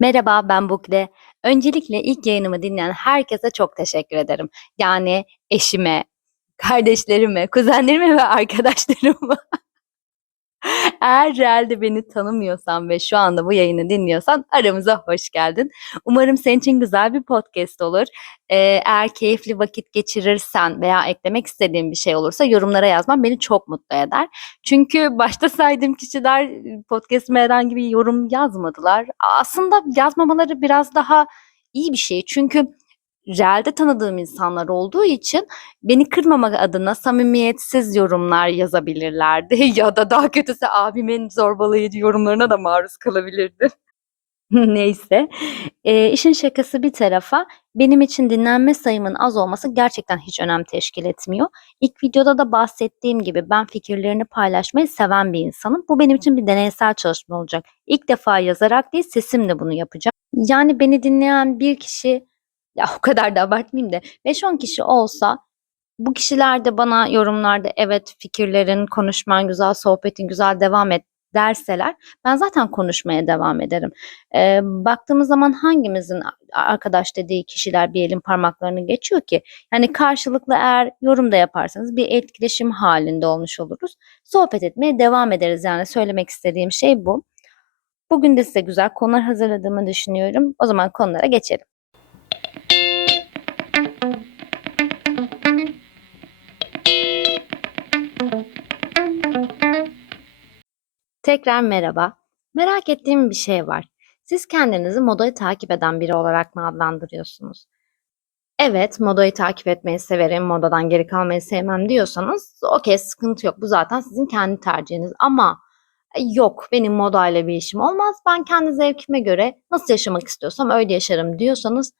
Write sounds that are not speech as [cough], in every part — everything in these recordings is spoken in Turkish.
Merhaba, ben Bukle. Öncelikle ilk yayınımı dinleyen herkese çok teşekkür ederim. Yani eşime, kardeşlerime, kuzenlerime ve arkadaşlarıma. [laughs] [laughs] Eğer realde beni tanımıyorsan ve şu anda bu yayını dinliyorsan aramıza hoş geldin. Umarım senin için güzel bir podcast olur. Ee, eğer keyifli vakit geçirirsen veya eklemek istediğin bir şey olursa yorumlara yazman beni çok mutlu eder. Çünkü [laughs] başta saydığım kişiler podcastime herhangi bir yorum yazmadılar. Aslında yazmamaları biraz daha iyi bir şey. Çünkü realde tanıdığım insanlar olduğu için beni kırmamak adına samimiyetsiz yorumlar yazabilirlerdi [laughs] ya da daha kötüsü abimin zorbalayıcı yorumlarına da maruz kalabilirdi. [laughs] Neyse, eee, işin şakası bir tarafa, benim için dinlenme sayımın az olması gerçekten hiç önem teşkil etmiyor. İlk videoda da bahsettiğim gibi ben fikirlerini paylaşmayı seven bir insanım. Bu benim için bir deneysel çalışma olacak. İlk defa yazarak değil, sesimle bunu yapacağım. Yani beni dinleyen bir kişi, ya o kadar da abartmayayım da 5-10 kişi olsa bu kişiler de bana yorumlarda evet fikirlerin, konuşman güzel, sohbetin güzel devam et derseler ben zaten konuşmaya devam ederim. Eee, baktığımız zaman hangimizin arkadaş dediği kişiler bir elin parmaklarını geçiyor ki? Yani karşılıklı eğer yorum da yaparsanız bir etkileşim halinde olmuş oluruz. Sohbet etmeye devam ederiz yani söylemek istediğim şey bu. Bugün de size güzel konular hazırladığımı düşünüyorum. O zaman konulara geçelim. Tekrar merhaba. Merak ettiğim bir şey var. Siz kendinizi modayı takip eden biri olarak mı adlandırıyorsunuz? Evet, modayı takip etmeyi severim, modadan geri kalmayı sevmem diyorsanız okey sıkıntı yok. Bu zaten sizin kendi tercihiniz. Ama e, yok benim modayla bir işim olmaz. Ben kendi zevkime göre nasıl yaşamak istiyorsam öyle yaşarım diyorsanız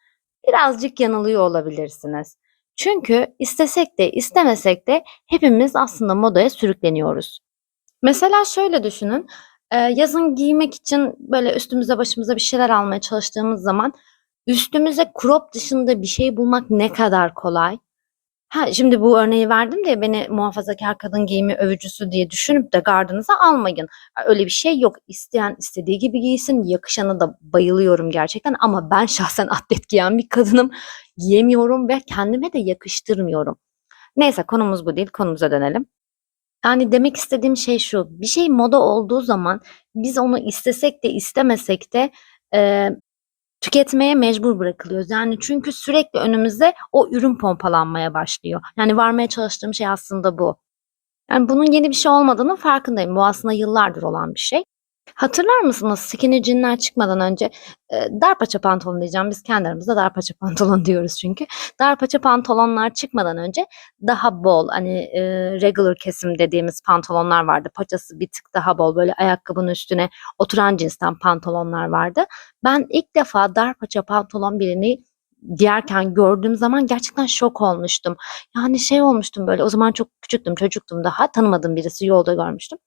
birazcık yanılıyor olabilirsiniz. Çünkü istesek de istemesek de hepimiz aslında modaya sürükleniyoruz. Mesela şöyle düşünün, yazın giymek için böyle üstümüze başımıza bir şeyler almaya çalıştığımız zaman üstümüze crop dışında bir şey bulmak ne kadar kolay. Ha, şimdi bu örneği verdim de beni muhafazakar kadın giyimi övücüsü diye düşünüp de gardınıza almayın. Öyle bir şey yok. İsteyen istediği gibi giysin. Yakışana da bayılıyorum gerçekten ama ben [laughs] şahsen atlet giyen bir kadınım. Giyemiyorum ve kendime de yakıştırmıyorum. Neyse konumuz bu değil. Konumuza dönelim. Yani demek istediğim şey şu, bir şey moda olduğu zaman biz onu istesek de istemesek de eee, tüketmeye mecbur bırakılıyoruz. Yani çünkü sürekli önümüze o ürün pompalanmaya başlıyor. Yani varmaya çalıştığım şey aslında bu. Yani bunun yeni bir şey olmadığının farkındayım. Bu aslında yıllardır olan bir şey. Hatırlar mısınız skinny jean'ler çıkmadan önce e, dar paça pantolon diyeceğim. Biz kendi dar paça pantolon [laughs] diyoruz çünkü. Dar paça pantolonlar çıkmadan önce daha bol hani e, regular kesim dediğimiz pantolonlar vardı. Paçası bir tık daha bol böyle ayakkabının üstüne oturan cinsten pantolonlar vardı. Ben ilk defa dar paça pantolon birini giyerken gördüğüm zaman gerçekten şok olmuştum. Yani şey olmuştum böyle o zaman çok küçüktüm çocuktum daha tanımadığım birisi yolda görmüştüm.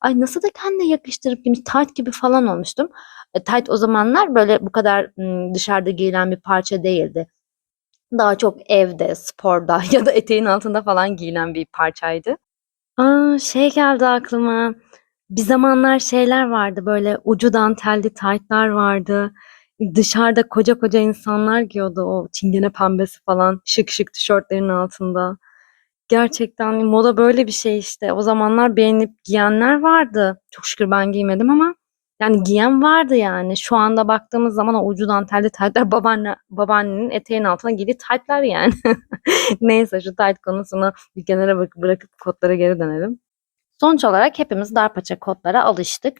Ay nasıl da kendine yakıştırıp giymiş tight gibi falan olmuştum. E, tight o zamanlar böyle bu kadar dışarıda giyilen bir parça değildi. Daha çok evde, sporda [laughs] ya da eteğin altında falan giyilen bir parçaydı. Aa, şey geldi aklıma. Bir zamanlar şeyler vardı böyle ucu dantelli taytlar vardı. Dışarıda koca koca insanlar giyiyordu o çingene pembesi falan şık şık tişörtlerin altında. Gerçekten moda böyle bir şey işte. O zamanlar beğenip giyenler vardı. Çok şükür ben giymedim ama yani giyen vardı yani. Şu anda baktığımız zaman o ucu dantelli taytlar [laughs] babaanne, babaannenin eteğinin altına giydiği taytlar yani. [laughs] Neyse şu tayt konusunu bir kenara bırak- bırakıp kotlara geri dönelim. Sonuç olarak hepimiz dar paça kotlara alıştık.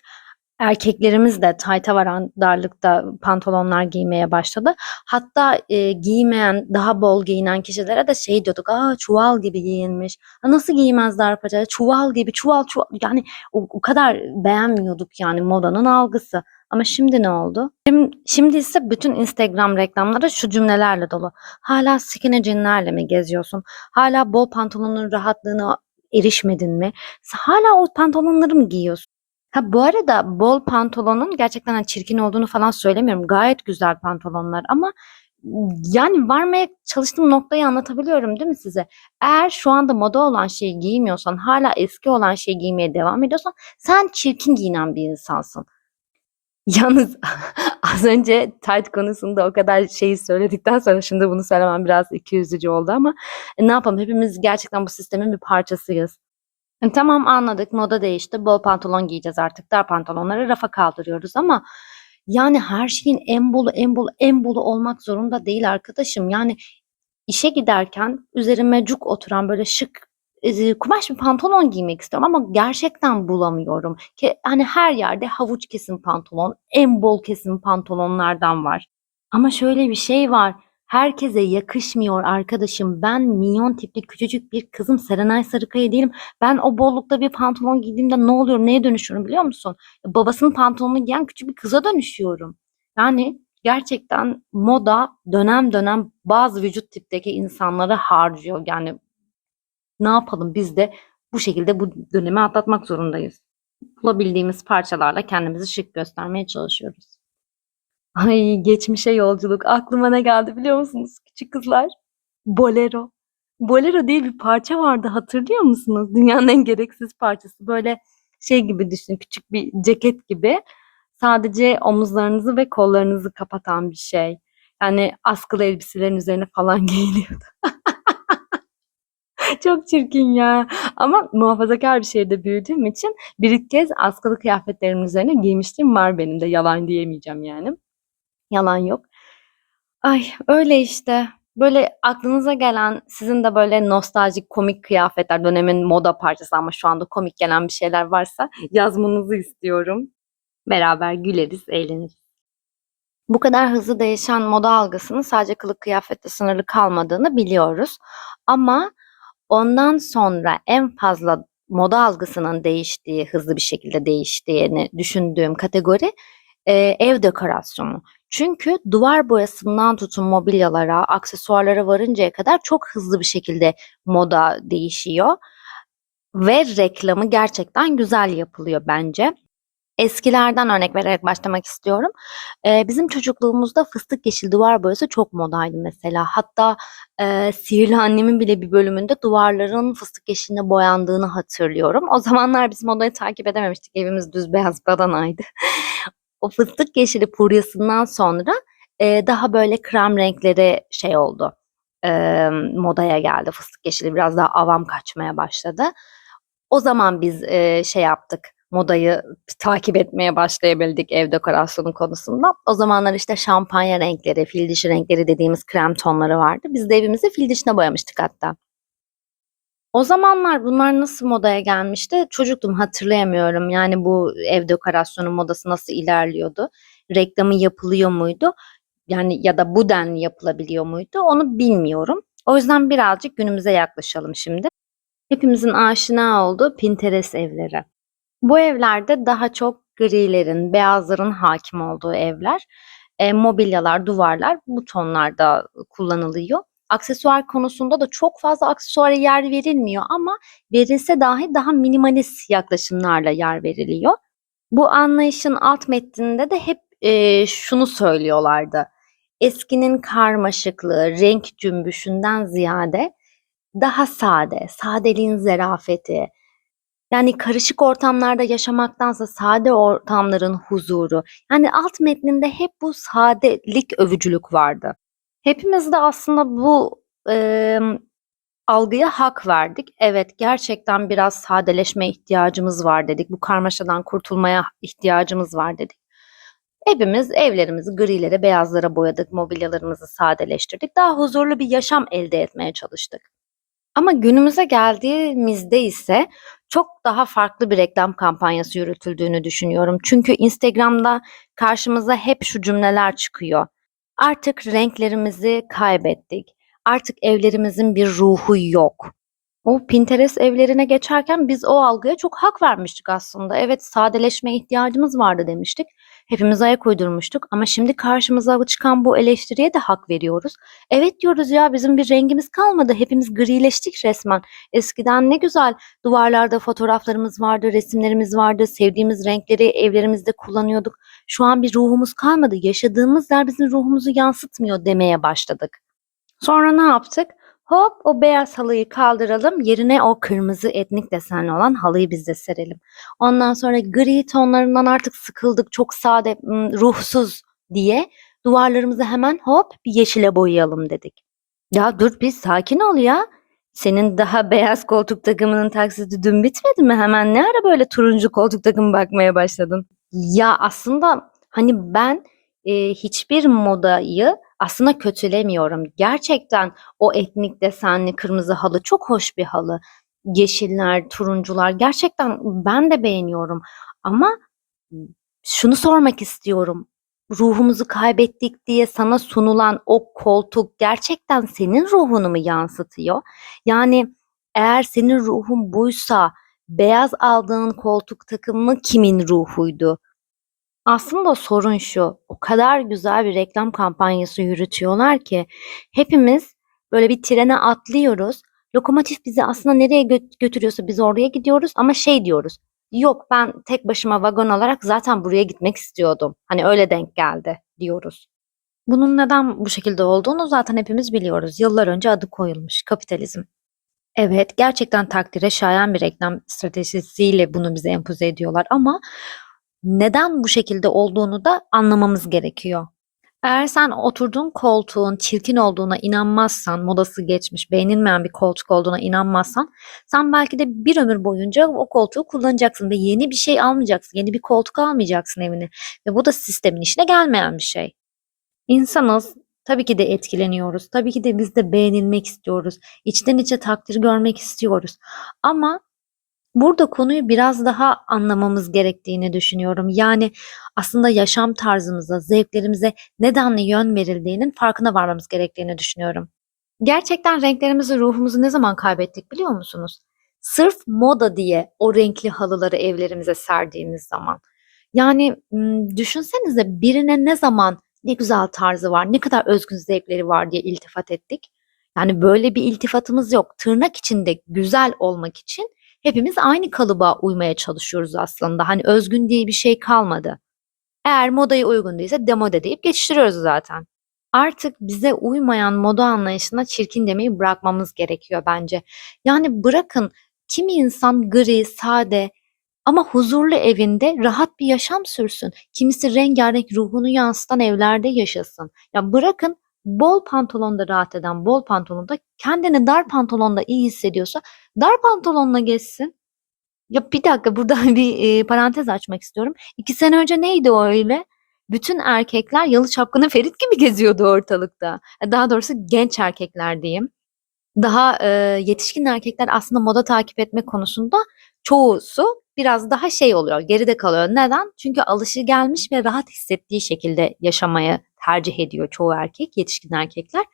Erkeklerimiz de tayta varan darlıkta pantolonlar giymeye başladı. Hatta e, giymeyen, daha bol giyinen kişilere de şey diyorduk. Aa çuval gibi giyinmiş. Ha, nasıl giymez dar paça? Çuval gibi, çuval çuval. Yani o, o kadar beğenmiyorduk yani modanın algısı. Ama şimdi ne oldu? Şimdi, şimdi ise bütün Instagram reklamları şu cümlelerle dolu. Hala skinny jeanlerle mi geziyorsun? Hala bol pantolonun rahatlığına erişmedin mi? Hala o pantolonları mı giyiyorsun? Ha bu arada bol pantolonun gerçekten hani çirkin olduğunu falan söylemiyorum. Gayet güzel pantolonlar ama yani varmaya çalıştığım noktayı anlatabiliyorum değil mi size? Eğer şu anda moda olan şeyi giymiyorsan, hala eski olan şeyi giymeye devam ediyorsan sen çirkin giyinen bir insansın. [laughs] Yalnız [laughs] az önce tight konusunda o kadar şeyi söyledikten sonra şimdi bunu söylemem biraz ikiyüzlücü oldu ama e, ne yapalım hepimiz gerçekten bu sistemin bir parçasıyız. E, tamam anladık moda değişti bol pantolon giyeceğiz artık dar pantolonları rafa kaldırıyoruz ama yani her şeyin en bolu en bolu en bolu olmak zorunda değil arkadaşım. Yani işe giderken üzerime cuk oturan böyle şık e, kumaş bir pantolon giymek istiyorum ama gerçekten bulamıyorum. Ki hani her yerde havuç kesim pantolon, en bol kesim pantolonlardan var. Ama şöyle bir şey var. Herkese yakışmıyor arkadaşım. Ben minyon tipli küçücük bir kızım. Serenay Sarıkaya değilim. Ben o bollukta bir pantolon giydiğimde ne oluyor, neye dönüşüyorum biliyor musun? Babasının pantolonunu giyen küçük bir kıza dönüşüyorum. Yani gerçekten moda dönem dönem bazı vücut tipteki insanları harcıyor. Yani ne yapalım biz de bu şekilde bu dönemi atlatmak zorundayız. Bulabildiğimiz parçalarla kendimizi şık göstermeye çalışıyoruz. Ay geçmişe yolculuk. Aklıma ne geldi biliyor musunuz küçük kızlar? Bolero. Bolero diye bir parça vardı hatırlıyor musunuz? Dünyanın en gereksiz parçası. Böyle şey gibi düşünün küçük bir ceket gibi. Sadece omuzlarınızı ve kollarınızı kapatan bir şey. Yani askılı elbiselerin üzerine falan [laughs] giyiliyordu. Çok çirkin ya. Ama muhafazakar bir şehirde büyüdüğüm için bir iki kez askılı kıyafetlerimin üzerine giymişliğim var benim de. Yalan diyemeyeceğim yani. Yalan yok. Ay öyle işte. Böyle aklınıza gelen sizin de böyle nostaljik komik kıyafetler dönemin moda parçası ama şu anda komik gelen bir şeyler varsa yazmanızı istiyorum. Beraber güleriz, eğleniriz. Bu kadar hızlı değişen moda algısının sadece kılık kıyafetle sınırlı kalmadığını biliyoruz. Ama ondan sonra en fazla moda algısının değiştiği, hızlı bir şekilde değiştiğini düşündüğüm kategori e, ev dekorasyonu. Çünkü duvar boyasından tutun mobilyalara, aksesuarlara varıncaya kadar çok hızlı bir şekilde moda değişiyor. Ve reklamı gerçekten güzel yapılıyor bence. Eskilerden örnek vererek başlamak istiyorum. Eee, bizim çocukluğumuzda fıstık yeşil duvar boyası çok modaydı mesela. Hatta, eee, Sihirli Annem'in bile bir bölümünde duvarların fıstık yeşiline boyandığını hatırlıyorum. O zamanlar biz modayı takip edememiştik. Evimiz düz beyaz badanaydı. O fıstık yeşili furyasından sonra, eee, daha böyle krem renkleri şey oldu, emm, modaya geldi. Fıstık yeşili biraz daha avam kaçmaya başladı. O zaman biz, eee, şey yaptık, modayı takip etmeye başlayabildik ev dekorasyonu konusunda. O zamanlar işte şampanya renkleri, fil dişi renkleri dediğimiz krem tonları vardı. Biz de evimizi fil dişine boyamıştık hatta. O zamanlar bunlar nasıl modaya gelmişti? Çocuktum hatırlayamıyorum. Yani bu ev dekorasyonu modası nasıl ilerliyordu? Reklamı yapılıyor muydu? Yani ya da bu denli yapılabiliyor muydu? Onu bilmiyorum. O yüzden birazcık günümüze yaklaşalım şimdi. Hepimizin aşina olduğu Pinterest evleri. Bu evlerde daha çok grilerin, beyazların hakim olduğu evler. E, mobilyalar, duvarlar bu tonlarda kullanılıyor. Aksesuar konusunda da çok fazla aksesuara yer verilmiyor ama verilse dahi daha minimalist yaklaşımlarla yer veriliyor. Bu anlayışın alt metninde de hep e, şunu söylüyorlardı. Eskinin karmaşıklığı, renk cümbüşünden ziyade daha sade, sadeliğin zerafeti, yani karışık ortamlarda yaşamaktansa sade ortamların huzuru. Yani alt metninde hep bu sadelik övücülük vardı. Hepimiz de aslında bu emm, algıya hak verdik. Evet, gerçekten biraz sadeleşmeye ihtiyacımız var dedik. Bu karmaşadan kurtulmaya ihtiyacımız var dedik. Hepimiz evlerimizi grilere, beyazlara boyadık, mobilyalarımızı sadeleştirdik. Daha huzurlu bir yaşam elde etmeye çalıştık. Ama günümüze geldiğimizde ise çok daha farklı bir reklam kampanyası yürütüldüğünü düşünüyorum. Çünkü Instagram'da karşımıza hep şu cümleler çıkıyor. Artık renklerimizi kaybettik. Artık evlerimizin bir ruhu yok. O Pinterest evlerine geçerken biz o algıya çok hak vermiştik aslında. Evet sadeleşme ihtiyacımız vardı demiştik. Hepimiz ayak uydurmuştuk ama şimdi karşımıza çıkan bu eleştiriye de hak veriyoruz. Evet diyoruz ya bizim bir rengimiz kalmadı. Hepimiz grileştik resmen. Eskiden ne güzel duvarlarda fotoğraflarımız vardı, resimlerimiz vardı. Sevdiğimiz renkleri evlerimizde kullanıyorduk. Şu an bir ruhumuz kalmadı. Yaşadığımız yer bizim ruhumuzu yansıtmıyor demeye başladık. Sonra ne yaptık? Hop o beyaz halıyı kaldıralım. Yerine o kırmızı etnik desenli olan halıyı biz de serelim. Ondan sonra gri tonlarından artık sıkıldık. Çok sade, ruhsuz diye duvarlarımızı hemen hop bir yeşile boyayalım dedik. Ya dur bir sakin ol ya. Senin daha beyaz koltuk takımının taksidi dün bitmedi mi? Hemen ne ara böyle turuncu koltuk takımı bakmaya başladın? Ya aslında hani ben e, hiçbir modayı aslında kötülemiyorum. Gerçekten o etnik desenli kırmızı halı çok hoş bir halı. Yeşiller, turuncular gerçekten ben de beğeniyorum. Ama şunu sormak istiyorum. Ruhumuzu kaybettik diye sana sunulan o koltuk gerçekten senin ruhunu mu yansıtıyor? Yani eğer senin ruhun buysa beyaz aldığın koltuk takımı kimin ruhuydu? Aslında sorun şu, o kadar güzel bir reklam kampanyası yürütüyorlar ki hepimiz böyle bir trene atlıyoruz. Lokomotif bizi aslında nereye gö- götürüyorsa biz oraya gidiyoruz ama şey diyoruz. Yok ben tek başıma vagon olarak zaten buraya gitmek istiyordum. Hani öyle denk geldi diyoruz. Bunun neden bu şekilde olduğunu zaten hepimiz biliyoruz. Yıllar önce adı koyulmuş kapitalizm. Evet, gerçekten takdire şayan bir reklam stratejisiyle bunu bize empoze ediyorlar ama neden bu şekilde olduğunu da anlamamız gerekiyor. Eğer sen oturduğun koltuğun çirkin olduğuna inanmazsan, modası geçmiş, beğenilmeyen bir koltuk olduğuna inanmazsan, sen belki de bir ömür boyunca o koltuğu kullanacaksın ve yeni bir şey almayacaksın, yeni bir koltuk almayacaksın evine ve bu da sistemin işine gelmeyen bir şey. İnsanız, tabii ki de etkileniyoruz, tabii ki de biz de beğenilmek istiyoruz, içten içe takdir görmek istiyoruz ama Burada konuyu biraz daha anlamamız gerektiğini düşünüyorum. Yani aslında yaşam tarzımıza, zevklerimize nedenli yön verildiğinin farkına varmamız gerektiğini düşünüyorum. Gerçekten renklerimizi, ruhumuzu ne zaman kaybettik biliyor musunuz? Sırf moda diye o renkli halıları evlerimize serdiğimiz zaman. Yani düşünsenize birine ne zaman ne güzel tarzı var, ne kadar özgün zevkleri var diye iltifat ettik. Yani böyle bir iltifatımız yok. Tırnak içinde güzel olmak için hepimiz aynı kalıba uymaya çalışıyoruz aslında. Hani özgün diye bir şey kalmadı. Eğer modaya uygun değilse demode deyip geçiştiriyoruz zaten. Artık bize uymayan moda anlayışına çirkin demeyi bırakmamız gerekiyor bence. Yani bırakın kimi insan gri, sade ama huzurlu evinde rahat bir yaşam sürsün. Kimisi rengarenk ruhunu yansıtan evlerde yaşasın. Ya bırakın bol pantolonda rahat eden bol pantolonda kendini dar pantolonda iyi hissediyorsa dar pantolonla geçsin. Ya bir dakika burada [laughs] bir e, parantez açmak istiyorum. İki sene önce neydi o öyle? Bütün erkekler Yalı Çapkını [laughs] Ferit gibi geziyordu ortalıkta. Daha doğrusu genç erkekler diyeyim. Daha e, yetişkin erkekler aslında moda takip etme konusunda çoğusu biraz daha şey oluyor, geride kalıyor. Neden? Çünkü alışıgelmiş ve rahat hissettiği şekilde yaşamaya tercih ediyor çoğu erkek, yetişkin erkekler.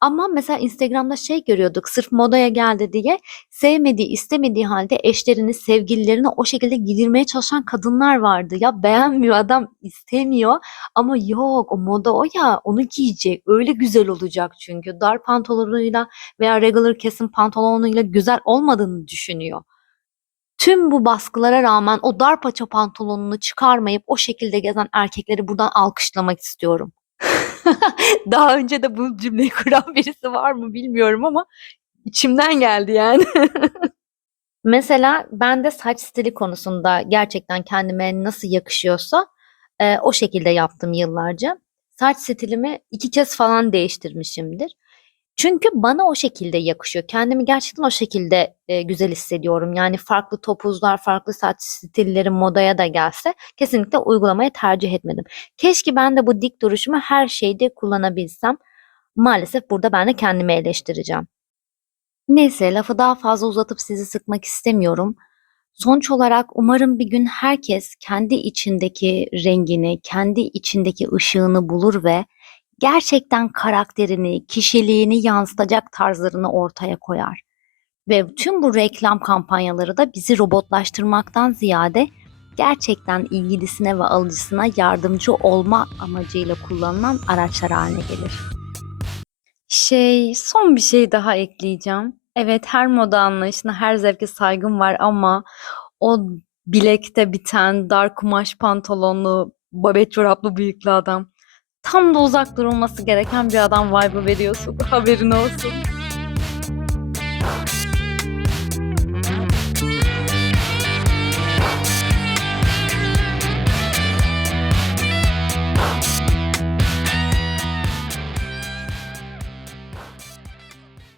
Ama mesela Instagram'da şey görüyorduk, sırf modaya geldi diye sevmediği, istemediği halde eşlerini, sevgililerini o şekilde giydirmeye çalışan kadınlar vardı. Ya beğenmiyor adam, istemiyor ama yok o moda o ya onu giyecek. Öyle güzel olacak çünkü. Dar pantolonuyla veya regular kesim pantolonuyla güzel olmadığını düşünüyor. Tüm bu baskılara rağmen o dar paça pantolonunu çıkarmayıp o şekilde gezen erkekleri buradan alkışlamak istiyorum. [laughs] Daha önce de bu cümleyi kuran birisi var mı bilmiyorum ama içimden geldi yani. [laughs] Mesela ben de saç stili konusunda gerçekten kendime nasıl yakışıyorsa e, o şekilde yaptım yıllarca. Saç stilimi iki kez falan değiştirmişimdir. Çünkü bana o şekilde yakışıyor. Kendimi gerçekten o şekilde e, güzel hissediyorum. Yani farklı topuzlar, farklı saç stilleri modaya da gelse kesinlikle uygulamayı tercih etmedim. Keşke ben de bu dik duruşumu her şeyde kullanabilsem. Maalesef burada ben de kendimi eleştireceğim. Neyse lafı daha fazla uzatıp sizi sıkmak istemiyorum. Sonuç olarak umarım bir gün herkes kendi içindeki rengini, kendi içindeki ışığını bulur ve gerçekten karakterini, kişiliğini yansıtacak tarzlarını ortaya koyar. Ve tüm bu reklam kampanyaları da bizi robotlaştırmaktan ziyade gerçekten ilgilisine ve alıcısına yardımcı olma amacıyla kullanılan araçlar haline gelir. Şey, son bir şey daha ekleyeceğim. Evet, her moda anlayışına, her zevke saygım var ama o bilekte biten dar kumaş pantolonlu, babet çoraplı bıyıklı adam tam da uzak durulması gereken bir adam vibe'ı veriyorsun. Haberin olsun.